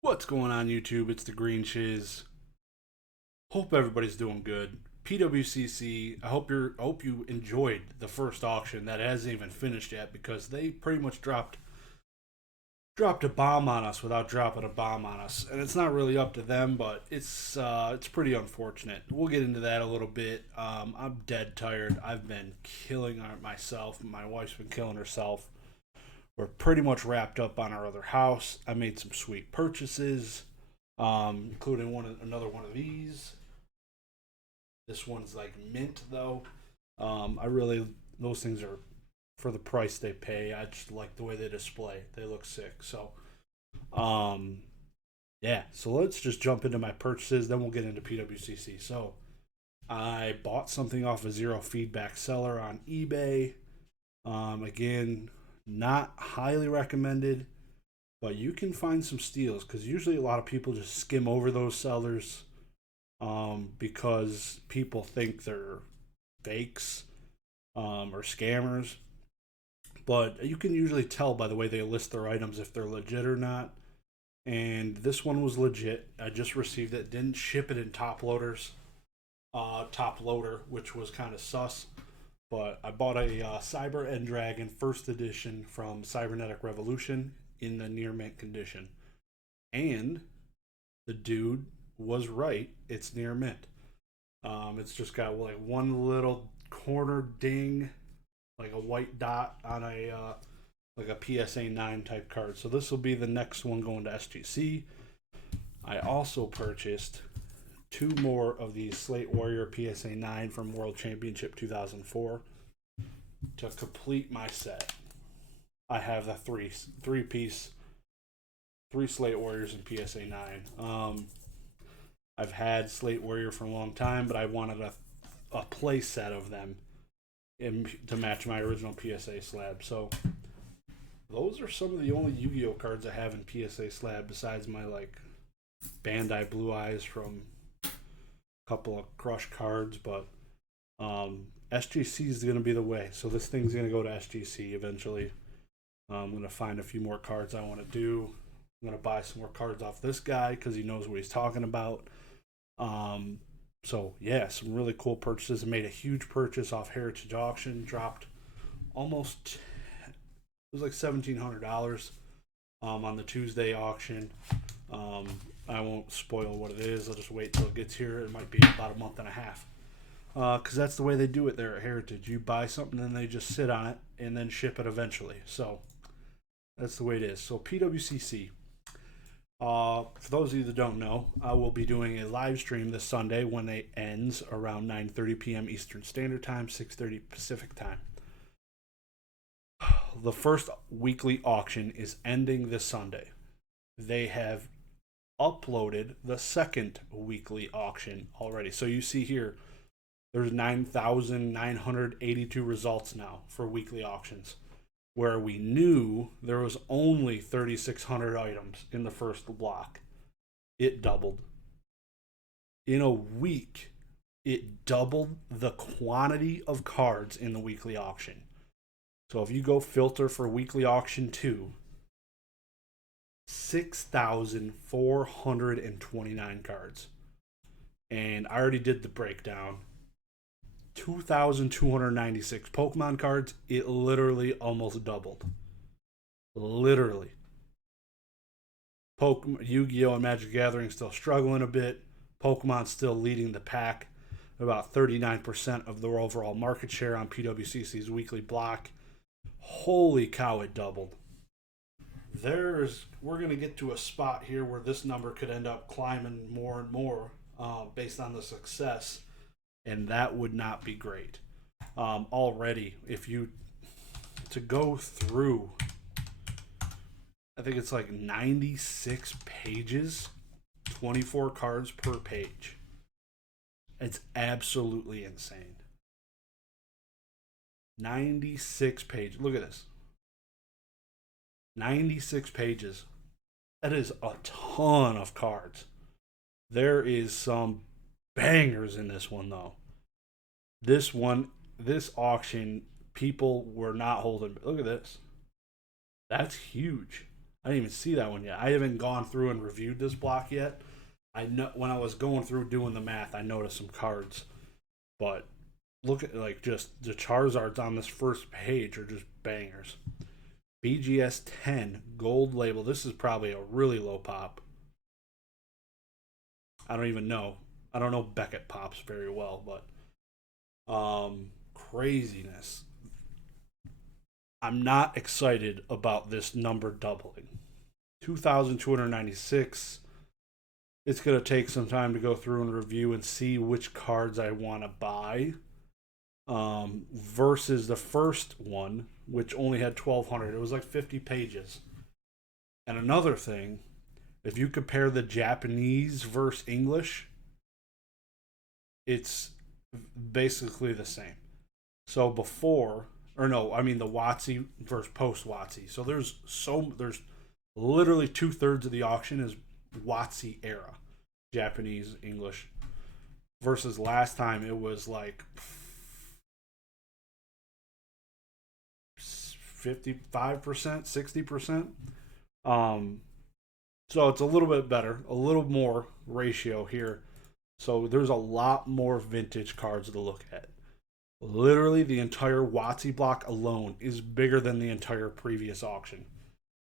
What's going on YouTube? It's the Green Shiz. Hope everybody's doing good. PWCC. I hope you enjoyed the first auction that hasn't even finished yet because they pretty much dropped a bomb on us without dropping a bomb on us, and it's not really up to them, but it's pretty unfortunate. We'll get into that a little bit. I'm dead tired. I've been killing myself. My wife's been killing herself. We're pretty much wrapped up on our other house. I made some sweet purchases, including another one of these. This one's like mint though. I really those things are for the price they pay. I just like the way they display. They look sick. So, um, yeah. So let's just jump into my purchases. Then we'll get into PWCC. So I bought something off a zero feedback seller on eBay. Again, not highly recommended, but you can find some steals because usually a lot of people just skim over those sellers because people think they're fakes or scammers. But you can usually tell by the way they list their items if they're legit or not. And this one was legit. I just received it. Didn't ship it in top loader, which was kind of sus. But I bought a Cyber End Dragon first edition from Cybernetic Revolution in the near mint condition. And the dude was right. It's near mint. It's just got like one little corner ding, like a white dot on a like a PSA 9 type card. So this will be the next one going to SGC. I also purchased two more of these Slate Warrior PSA 9 from World Championship 2004 to complete my set. I have the three Slate Warriors in PSA 9. I've had Slate Warrior for a long time, but I wanted a play set of them to match my original PSA slab. So those are some of the only Yu-Gi-Oh cards I have in PSA slab besides my like Bandai Blue Eyes from a couple of Crush cards, but SGC is going to be the way. So this thing's going to go to SGC eventually. I'm going to find a few more cards I want to do. I'm going to buy some more cards off this guy because he knows what he's talking about. So yeah, some really cool purchases. I made a huge purchase off Heritage Auction. Dropped almost, it was like $1,700 on the Tuesday auction. I won't spoil what it is. I'll just wait till it gets here. It might be about a month and a half. Because that's the way they do it there at Heritage. You buy something and they just sit on it and then ship it eventually. So that's the way it is. So PWCC. For those of you that don't know, I will be doing a live stream this Sunday when it ends around 9:30 p.m. Eastern Standard Time, 6:30 Pacific Time. The first weekly auction is ending this Sunday. They have uploaded the second weekly auction already. So you see here, there's 9,982 results now for weekly auctions, where we knew there was only 3,600 items in the first block. It doubled. In a week, it doubled the quantity of cards in the weekly auction. So if you go filter for weekly auction 2, 6,429 cards. And I already did the breakdown. 2,296 Pokemon cards. It literally almost doubled. Literally. Pokemon, Yu-Gi-Oh! And Magic Gathering still struggling a bit. Pokemon still leading the pack. About 39% of the overall market share on PWCC's weekly block. Holy cow, it doubled. We're going to get to a spot here where this number could end up climbing more and more based on the success, and that would not be great. Already, if you to go through, I think it's like 96 pages, 24 cards per page. It's absolutely insane. 96 pages. Look at this. 96 pages. That is a ton of cards. There is some bangers in this one though. This one, this auction, people were not holding. Look at this. That's huge. I didn't even see that one yet. I haven't gone through and reviewed this block yet. I know when I was going through doing the math, I noticed some cards, but look at like just the Charizards on this first page are just bangers. BGS 10 gold label. This is probably a really low pop. I don't even know. I don't know Beckett pops very well, but craziness. I'm not excited about this number doubling. 2,296. It's going to take some time to go through and review and see which cards I want to buy. Versus the first one, which only had 1,200. It was like 50 pages. And another thing, if you compare the Japanese versus English, it's basically the same. So before, or no, I mean the WotC versus post WotC. So there's literally 2/3 of the auction is WotC era, Japanese, English, versus last time it was like 55%, 60%. So it's a little bit better, a little more ratio here. So there's a lot more vintage cards to look at. Literally, the entire WotC block alone is bigger than the entire previous auction.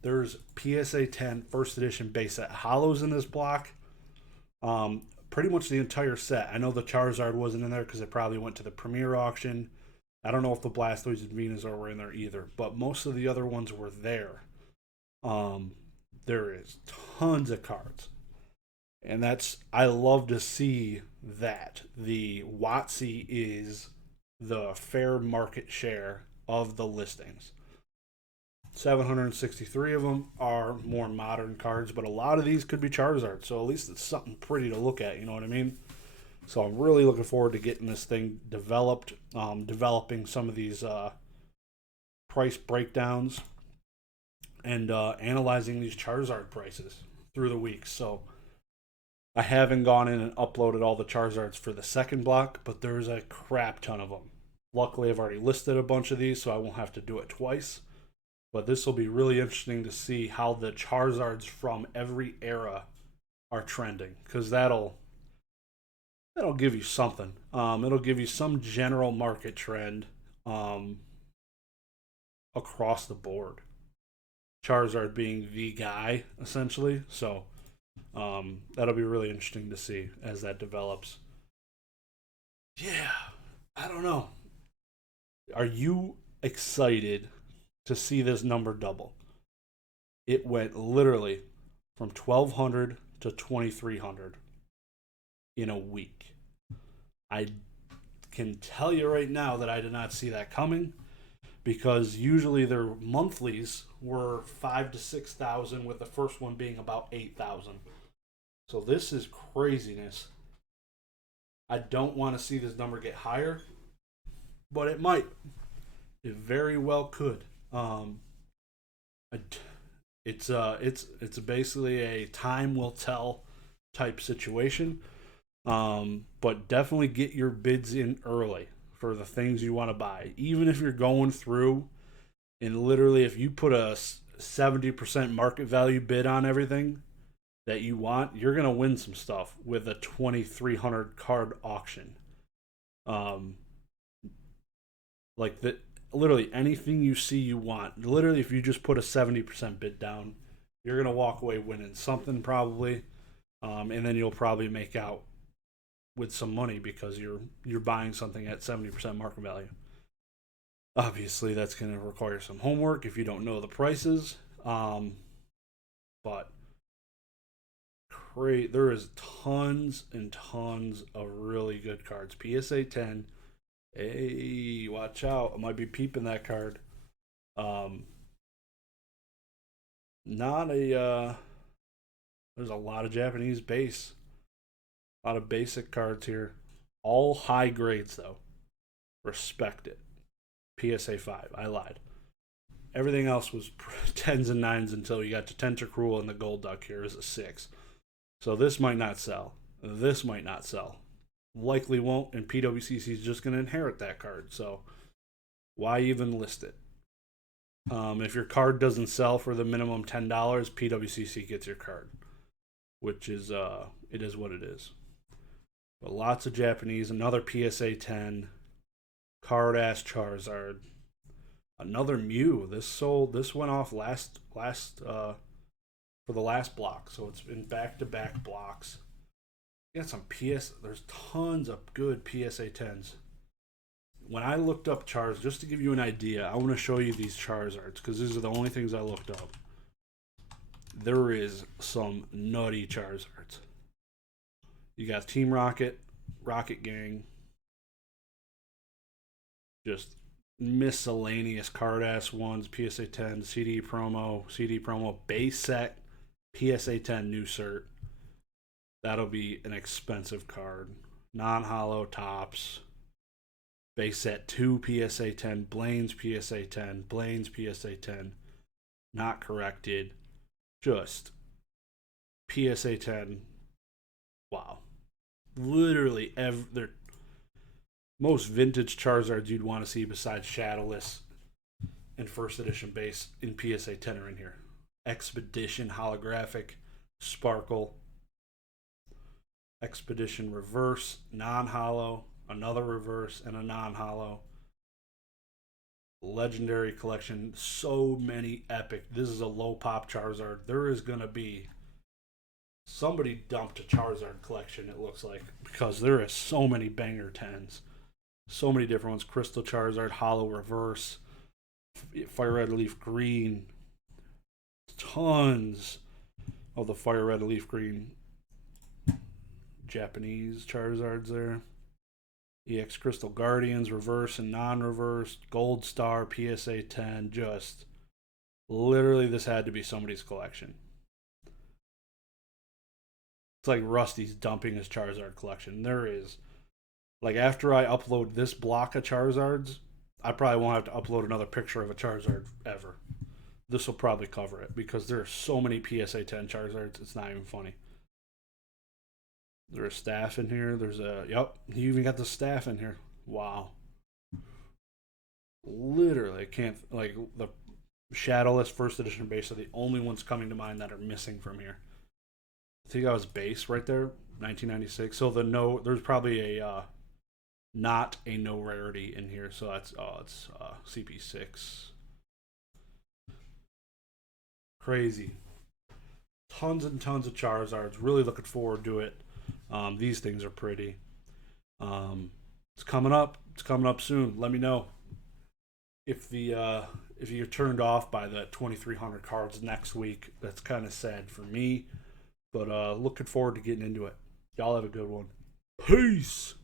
There's PSA 10 first edition base set hollows in this block. Pretty much the entire set. I know the Charizard wasn't in there because it probably went to the premier auction. I don't know if the Blastoise and Venusaur were in there either, but most of the other ones were there. There is tons of cards. And I love to see that the WotC is the fair market share of the listings. 763 of them are more modern cards, but a lot of these could be Charizard, so at least it's something pretty to look at, you know what I mean? So I'm really looking forward to getting this thing developed, developing some of these price breakdowns, and analyzing these Charizard prices through the week. So I haven't gone in and uploaded all the Charizards for the second block, but there's a crap ton of them. Luckily, I've already listed a bunch of these, so I won't have to do it twice. But this will be really interesting to see how the Charizards from every era are trending, because that'll give you something. It'll give you some general market trend across the board. Charizard being the guy, essentially. So that'll be really interesting to see as that develops. Yeah, I don't know. Are you excited to see this number double? It went literally from 1,200 to 2,300 in a week. I can tell you right now that I did not see that coming, because usually their monthlies were 5,000 to 6,000, with the first one being about 8,000. So this is craziness. I don't want to see this number get higher, but it might. It very well could. It's basically a time will tell type situation. But definitely get your bids in early for the things you want to buy. Even if you're going through and literally if you put a 70% market value bid on everything that you want, you're going to win some stuff with a 2,300 card auction. Like that, literally anything you see you want. Literally, if you just put a 70% bid down, you're going to walk away winning something probably. And then you'll probably make out with some money because you're buying something at 70% market value. Obviously, that's going to require some homework if you don't know the prices. But there is tons and tons of really good cards. PSA 10. Hey, watch out! I might be peeping that card. Not a. There's a lot of Japanese base. A lot of basic cards here. All high grades, though. Respect it. PSA 5. I lied. Everything else was 10s and 9s until you got to Tentacruel, and the Gold Duck here is a 6. So this might not sell. This might not sell. likely won't, and PWCC is just going to inherit that card. So why even list it? If your card doesn't sell for the minimum $10, PWCC gets your card, which is it is what it is. But lots of Japanese, another PSA 10, card ass Charizard, another Mew. This went off last for the last block, so it's been back to back blocks. You got some There's tons of good PSA 10s. When I looked up Chars, just to give you an idea, I want to show you these Charizards because these are the only things I looked up. There is some nutty Charizards. You got Team Rocket, Rocket Gang, just miscellaneous card ass ones, PSA 10, CD promo, base set, PSA 10 new cert. That'll be an expensive card. Non hollow tops. Base set 2 PSA 10, Blaine's PSA 10, Blaine's PSA 10, not corrected. Just PSA 10. Wow. Literally, they're most vintage Charizards you'd want to see besides Shadowless and first edition base in PSA 10 are in here. Expedition holographic, Sparkle, Expedition reverse, non-hollow, another reverse, and a non-hollow. Legendary collection. So many epic. This is a low pop Charizard. There is going to be somebody dumped a Charizard collection, it looks like, because there is so many banger 10s. So many different ones. Crystal Charizard, hollow reverse, Fire Red Leaf Green. Tons of the Fire Red Leaf Green Japanese Charizards there. EX Crystal Guardians, reverse and non-reverse, Gold Star, PSA 10, just literally this had to be somebody's collection. It's like Rusty's dumping his Charizard collection. There is, like, after I upload this block of Charizards, I probably won't have to upload another picture of a Charizard ever. This will probably cover it because there are so many PSA 10 Charizards, it's not even funny. There's a staff in here. Yep, you even got the staff in here. Wow. Literally, I can't, like, the Shadowless first edition base are the only ones coming to mind that are missing from here. I think that was base right there, 1996. So there's probably a, not a no rarity in here. So it's CP6. Crazy. Tons and tons of Charizards. Really looking forward to it. These things are pretty. It's coming up. It's coming up soon. Let me know if you're turned off by the 2,300 cards next week. That's kind of sad for me, but looking forward to getting into it. Y'all have a good one. Peace.